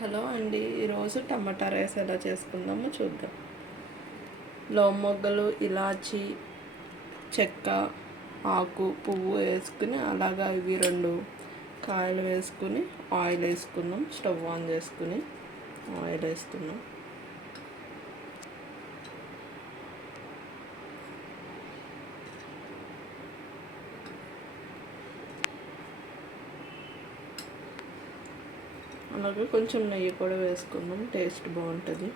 Hello అండి, ఈరోజు టమాటా rice ఎలా చేసుకుందామో చూద్దాం. లవంగ మొగ్గలు, ఇలాచి, చెక్క, ఆకు, పువ్వు వేసుకుని అలాగా ఇవి 2 కాయలు వేసుకుని ఆయిల్ వేసుకుందాం. స్టవ్ ఆన్ చేసుకుని ఆయిల్ వేసుకుందాం. అలాగే కొంచెం నెయ్యి కూడా వేసుకుందాం, టేస్ట్ బాగుంటుంది.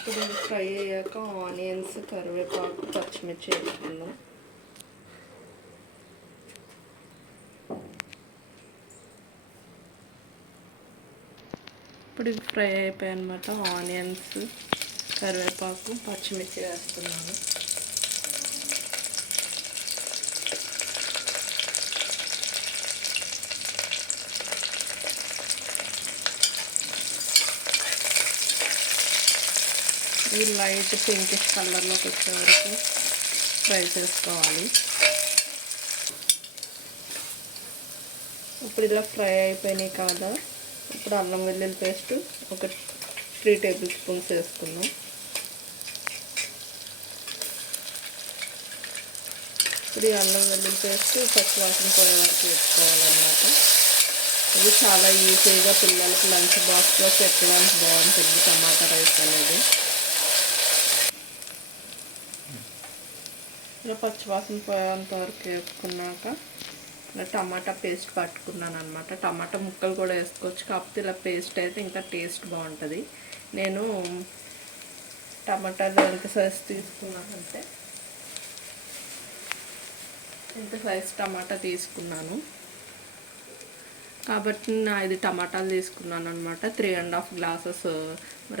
ఇప్పుడు ఫ్రై అయ్యాక ఆనియన్స్, కరివేపాకు, పచ్చిమిర్చి వేసుకుందాం. ఇప్పుడు ఇవి ఫ్రై అయిపోయాయి అన్నమాట. ఆనియన్స్, కరివేపాకు, పచ్చిమిర్చి వేస్తున్నాను. ఈ లైట్ పింకిష్ కలర్లోకి వచ్చే వరకు ఫ్రై చేసుకోవాలి. ఇప్పుడు ఇలా ఫ్రై అయిపోయినాయి కదా, ఇప్పుడు అల్లం వెల్లుల్లి పేస్ట్ ఒక 3 టేబుల్ స్పూన్స్ వేసుకుందాం. ఇప్పుడు ఈ అల్లం వెల్లుల్లి పేస్ట్ పచ్చివాసన పోయే వరకు వేసుకోవాలన్నమాట. ఇది చాలా ఈజీగా పిల్లలకి లంచ్ బాక్స్లో పెట్టడానికి బాగుంటుంది టమాటా రైస్ అనేది. ఇలా పచ్చివాసన పోయేంత వరకు వేసుకున్నాక ఇలా టమాటా పేస్ట్ పట్టుకున్నాను అనమాట. టమాటా ముక్కలు కూడా వేసుకోవచ్చు, కాకపోతే ఇలా పేస్ట్ అయితే ఇంకా టేస్ట్ బాగుంటుంది. నేను టమాటాలు ఎంత సైజ్ తీసుకున్నానంటే ఎంత సైజ్ టమాటా తీసుకున్నాను కాబట్టి నా 5 టమాటాలు తీసుకున్నాను అనమాట. 3.5 గ్లాసెస్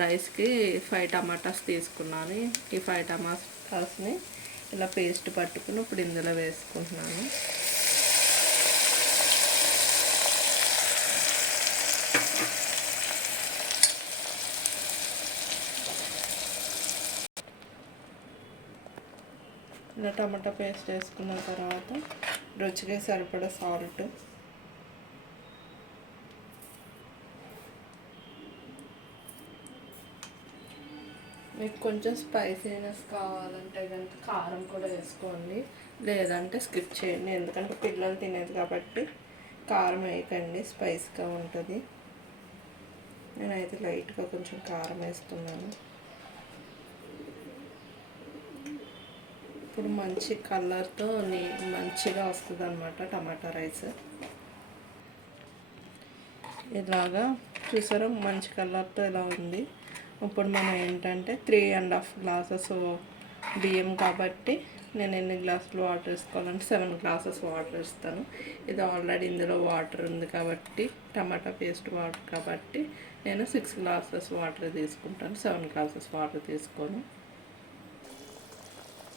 రైస్కి 5 టమాటాస్ తీసుకున్నాను. ఈ 5 టమాటాస్ని ఇలా పేస్ట్ పట్టుకుని ఇప్పుడు ఇందులో వేసుకుంటున్నాను. ఇలా టమాటా పేస్ట్ వేసుకున్న తర్వాత రుచికి సరిపడా సాల్ట్, మీకు కొంచెం స్పైసీనెస్ కావాలంటే కనుక కారం కూడా వేసుకోండి, లేదంటే స్కిప్ చేయండి. ఎందుకంటే పిల్లలు తినేది కాబట్టి కారం వేయకండి, స్పైస్గా ఉంటుంది. నేనైతే లైట్గా కొంచెం కారం వేస్తున్నాను. ఇప్పుడు మంచి కలర్తో మంచిగా వస్తుంది అన్నమాట టమాటా రైస్. ఇలాగా చూసారా, మంచి కలర్తో ఇలా ఉంది. ఇప్పుడు మనం ఏంటంటే 3.5 గ్లాసెస్ బియ్యం కాబట్టి నేను ఎన్ని గ్లాసులు వాటర్ వేసుకోవాలంటే 7 గ్లాసెస్ వాటర్ వేస్తాను. ఇది ఆల్రెడీ ఇందులో వాటర్ ఉంది కాబట్టి, టమాటా పేస్ట్ వాటర్ కాబట్టి నేను 6 గ్లాసెస్ వాటర్ తీసుకుంటాను, 7 గ్లాసెస్ వాటర్ తీసుకొని.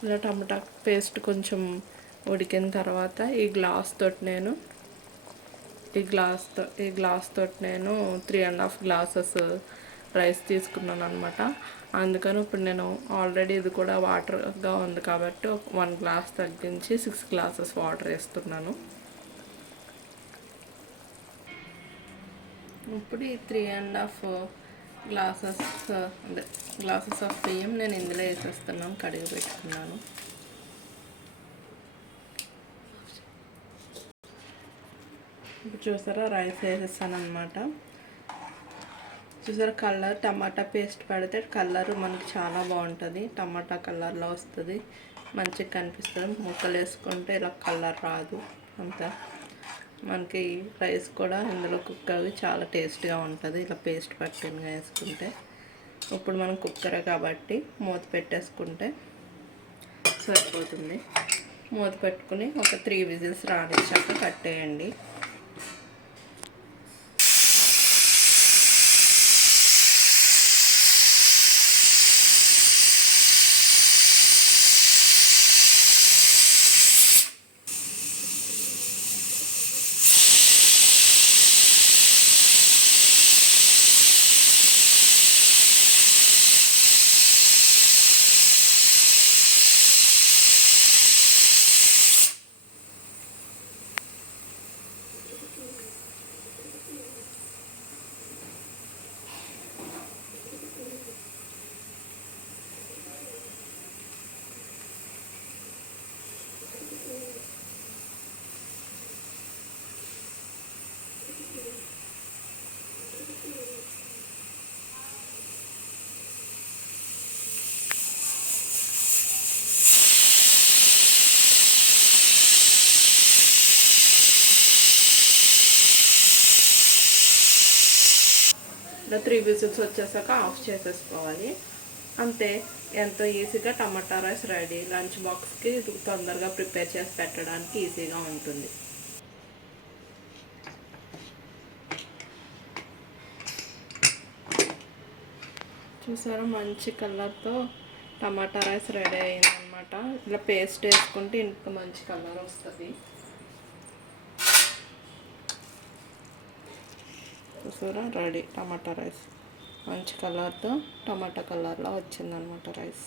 ఇలా టమాటా పేస్ట్ కొంచెం ఉడికిన తర్వాత ఈ గ్లాస్ తోటి నేను 3.5 గ్లాసెస్ రైస్ తీసుకున్నాను అనమాట. అందుకని ఇప్పుడు నేను ఆల్రెడీ ఇది కూడా వాటర్గా ఉంది కాబట్టి 1 గ్లాస్ తగ్గించి 6 గ్లాసెస్ వాటర్ వేస్తున్నాను. ఇప్పుడు ఈ 3.5 గ్లాసెస్ ఆఫ్ బియ్యం నేను ఇందులో వేసేస్తున్నాను, కడిగి పెట్టుకున్నాను. ఇప్పుడు చూసారా, రైస్ వేసేస్తాను అనమాట. చూసారా, కలర్ టమాటా పేస్ట్ పడితే కలర్ మనకి చాలా బాగుంటుంది, టమాటా కలర్లో వస్తుంది, మంచిగా కనిపిస్తుంది. ముక్కలు వేసుకుంటే ఇలా కలర్ రాదు అంతా. మనకి రైస్ కూడా ఇందులో కుక్ అవి చాలా టేస్ట్గా ఉంటుంది ఇలా పేస్ట్ పట్టినగా వేసుకుంటే. ఇప్పుడు మనం కుక్కర్ కాబట్టి మూత పెట్టేసుకుంటే సరిపోతుంది. మూత పెట్టుకుని ఒక 3 విజిల్స్ రానిచ్చాక కట్టేయండి. ఇలా 3 విజిల్స్ వచ్చేసాక ఆఫ్ చేసేసుకోవాలి. అంతే, ఎంతో ఈజీగా టమాటా రైస్ రెడీ. లంచ్ బాక్స్కి తొందరగా ప్రిపేర్ చేసి పెట్టడానికి ఈజీగా ఉంటుంది. చూసారా, మంచి కలర్తో టమాటా రైస్ రెడీ అయిందనమాట. ఇలా పేస్ట్ వేసుకుంటే ఇంత మంచి కలర్ వస్తుంది. చూసారా, రెడీ టమాటా రైస్. మంచి కలర్తో టమాటా కలర్లో వచ్చిందనమాట రైస్.